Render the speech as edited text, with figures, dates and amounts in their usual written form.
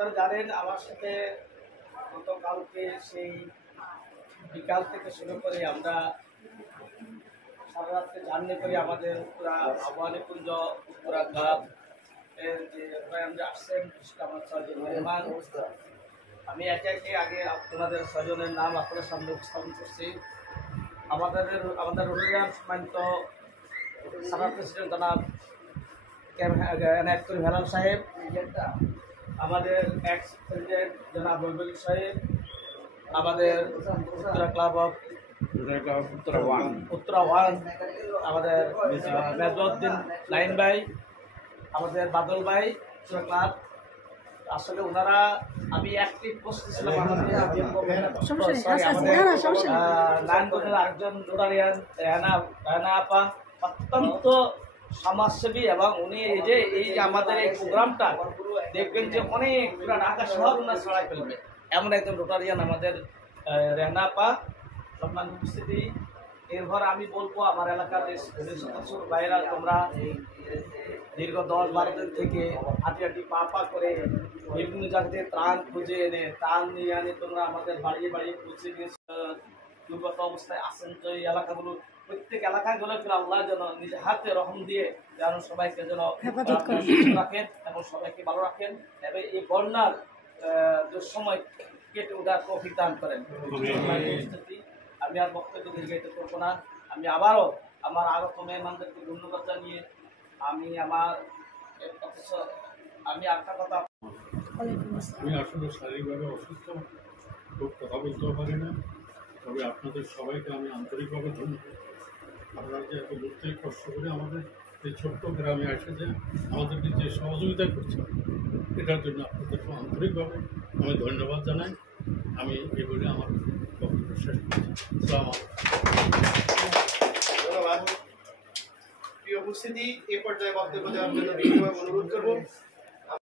আপনারা জানেন আমার সাথে গতকালকে সেই বিকাল থেকে শুরু করে আমরা সারা রাত্রে জার্নি করি আমাদের পুরা আবহানিকুঞ্জ পুরা গ্রাম এর যে আমরা আসছেন আমার ছয়জন মেহমান। আমি একে একে আগে আপনাদের ছয়জনের নাম আপনাদের সামনে উপস্থাপন করছি। আমাদের রোহিঙ্গার সম্মানিত সাধারণ প্রেসিডেন্ট জনাব এনায়েত করিম হেলাল সাহেব, আমাদের এক্স প্রেসিডেন্ট জনাব রবিউল সাহেব, আমাদের Uttara club of Uttara one আমাদের মেজউদ্দিন লাইন ভাই, আমাদের বাদল ভাই উত্তরা ক্লাব। আসলে ওনারা আমি অ্যাক্টিভ করতেছিলাম আমাদের নারায়ণগঞ্জের আরেকজন রোটারিয়ান রেহানা আপা অত্যন্ত সমাজসেবী, এবং উনি এই যে আমাদের এই প্রোগ্রামটা দেখবেন যে অনেক পুরা ঢাকা শহর ওনার ছড়াই ফেলবে এমন একজন রোটারিয়ান আমাদের রেহানা আপা। সম্মান উপস্থিতি, এরপর আমি বলবো আমার এলাকার বাইরা তোমরা দীর্ঘ 10-12 দিন থেকে হাঁটি হাঁটি পা পা করে বিভিন্ন জায়গাতে ত্রাণ খুঁজে এনে ত্রাণ নিয়ে আনে তোমরা আমাদের বাড়িয়ে বাড়িয়ে পৌঁছে দিয়েছ। দুর্গত অবস্থায় আসেন তো এই এলাকাগুলো প্রত্যেক এলাকাগুলো আল্লাহ যেন নিজের হাতে রহম দিয়ে যেন সবাইকে যেন রাখেন এবং সবাইকে ভালো রাখেন এবং এই বন্যার সময় কেটে ওঠার তৌফিক দান করেন। আমি আর বক্তব্য দীর্ঘায়িত করবো না। আমি আবারও আমার আগত মেহমানদেরকে ধন্যবাদ জানিয়ে আমি একটা কথা, আমি আসলে শারীরিকভাবে অসুস্থ, খুব কথা বলতেও পারি না, তবে আপনাদের সবাইকে আমি আন্তরিকভাবে ধন্যবাদ। আপনারা যে এত দূর থেকে কষ্ট করে আমাদের এই ছোট্ট গ্রামে এসে যে আমাদেরকে যে সহযোগিতা করছেন এটার জন্য আপনাদেরকে আন্তরিকভাবে আমি ধন্যবাদ জানাই। আমি এই বলে আমার বক্তব্য শেষ করছি। ধন্যবাদ। প্রিয় উপস্থিতি, এ পর্যায়ে বক্তব্য দেওয়ার জন্য বিনীতভাবে অনুরোধ করব